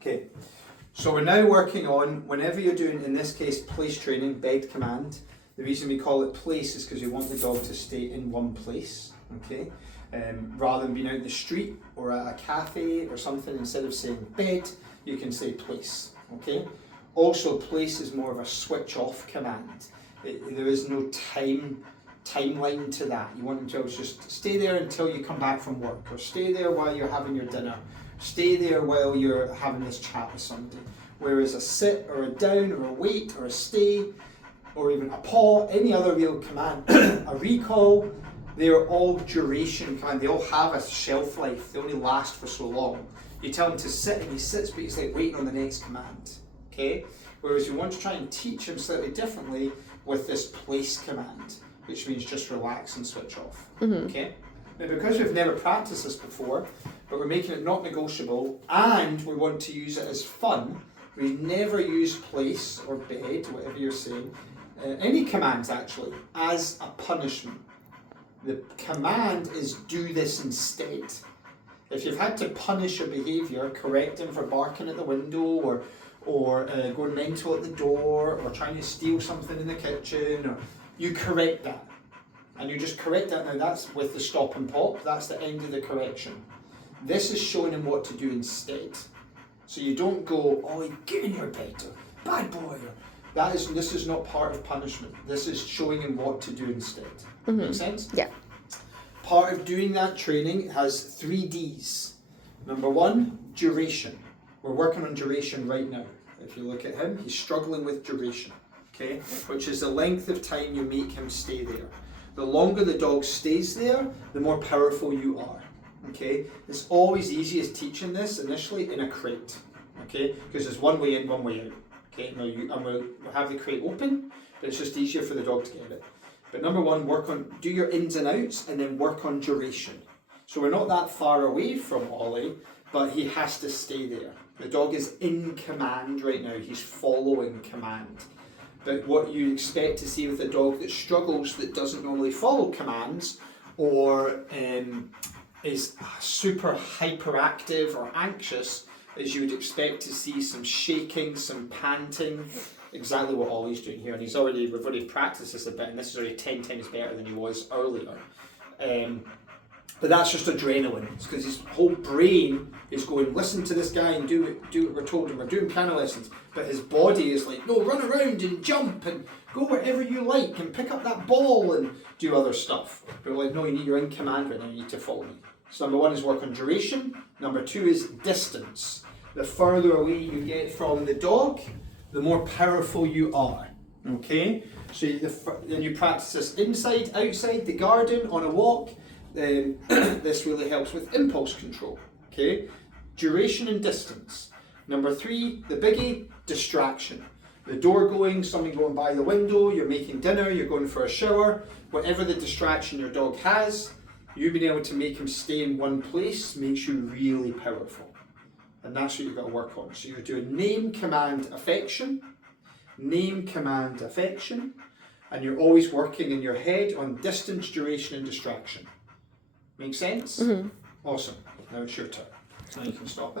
Okay, so we're now working on, whenever you're doing, in this case, place training, bed command. The reason we call it place is because you want the dog to stay in one place, okay? Rather than being out in the street or at a cafe or something, instead of saying bed, you can say place, okay? Also, place is more of a switch off command. There is no timeline to that. You want them to just stay there until you come back from work, or stay there while you're having your dinner, stay there while you're having this chat with somebody. Whereas a sit or a down or a wait or a stay or even a paw, any other real command, a recall, they are all duration command. They all have a shelf life. They only last for so long. You tell him to sit and he sits, but he's like waiting on the next command. Okay? Whereas you want to try and teach him slightly differently with this place command, which means just relax and switch off. Okay? Now, because we've never practiced this before, but we're making it not negotiable, and we want to use it as fun, we never use place or bed, whatever you're saying, any commands actually, as a punishment. The command is do this instead. If you've had to punish a behaviour, correct him for barking at the window, or going mental at the door, or trying to steal something in the kitchen, or you correct that. And you just correct that. Now that's with the stop and pop, that's the end of the correction. This is showing him what to do instead. So you don't go, oh, get in your bed, or bad boy. This is not part of punishment. This is showing him what to do instead. Make sense? Yeah. Part of doing that training has 3 Ds. Number 1, duration. We're working on duration right now. If you look at him, he's struggling with duration, okay? Which is the length of time you make him stay there. The longer the dog stays there, the more powerful you are, okay? It's always easiest teaching this initially in a crate, okay? Because there's one way in, one way out, okay? Now we'll have the crate open, but it's just easier for the dog to get it. But number 1, do your ins and outs, and then work on duration. So we're not that far away from Ollie, but he has to stay there. The dog is in command right now. He's following command. But what you expect to see with a dog that struggles, that doesn't normally follow commands, or is super hyperactive or anxious, is you would expect to see some shaking, some panting. Exactly what Ollie's doing here, and we've already practiced this a bit, and this is already 10 times better than he was earlier. But that's just adrenaline. It's because his whole brain is going, listen to this guy and do what we're told, and we're doing piano lessons. But his body is like, no, run around and jump and go wherever you like and pick up that ball and do other stuff. But we're like, no, you're in command right now, you need to follow me. So number 1 is work on duration. Number 2 is distance. The further away you get from the dog, the more powerful you are. Okay? So then you practice this inside, outside, the garden, on a walk. This really helps with impulse control. Okay? Duration and distance. Number 3, the biggie, distraction. The door going, somebody going by the window, you're making dinner, you're going for a shower, whatever the distraction your dog has, you being able to make him stay in one place makes you really powerful. And that's what you've got to work on. So you're doing name, command, affection, and you're always working in your head on distance, duration, and distraction. Make sense? Awesome. Now it's your turn. Now you can stop it.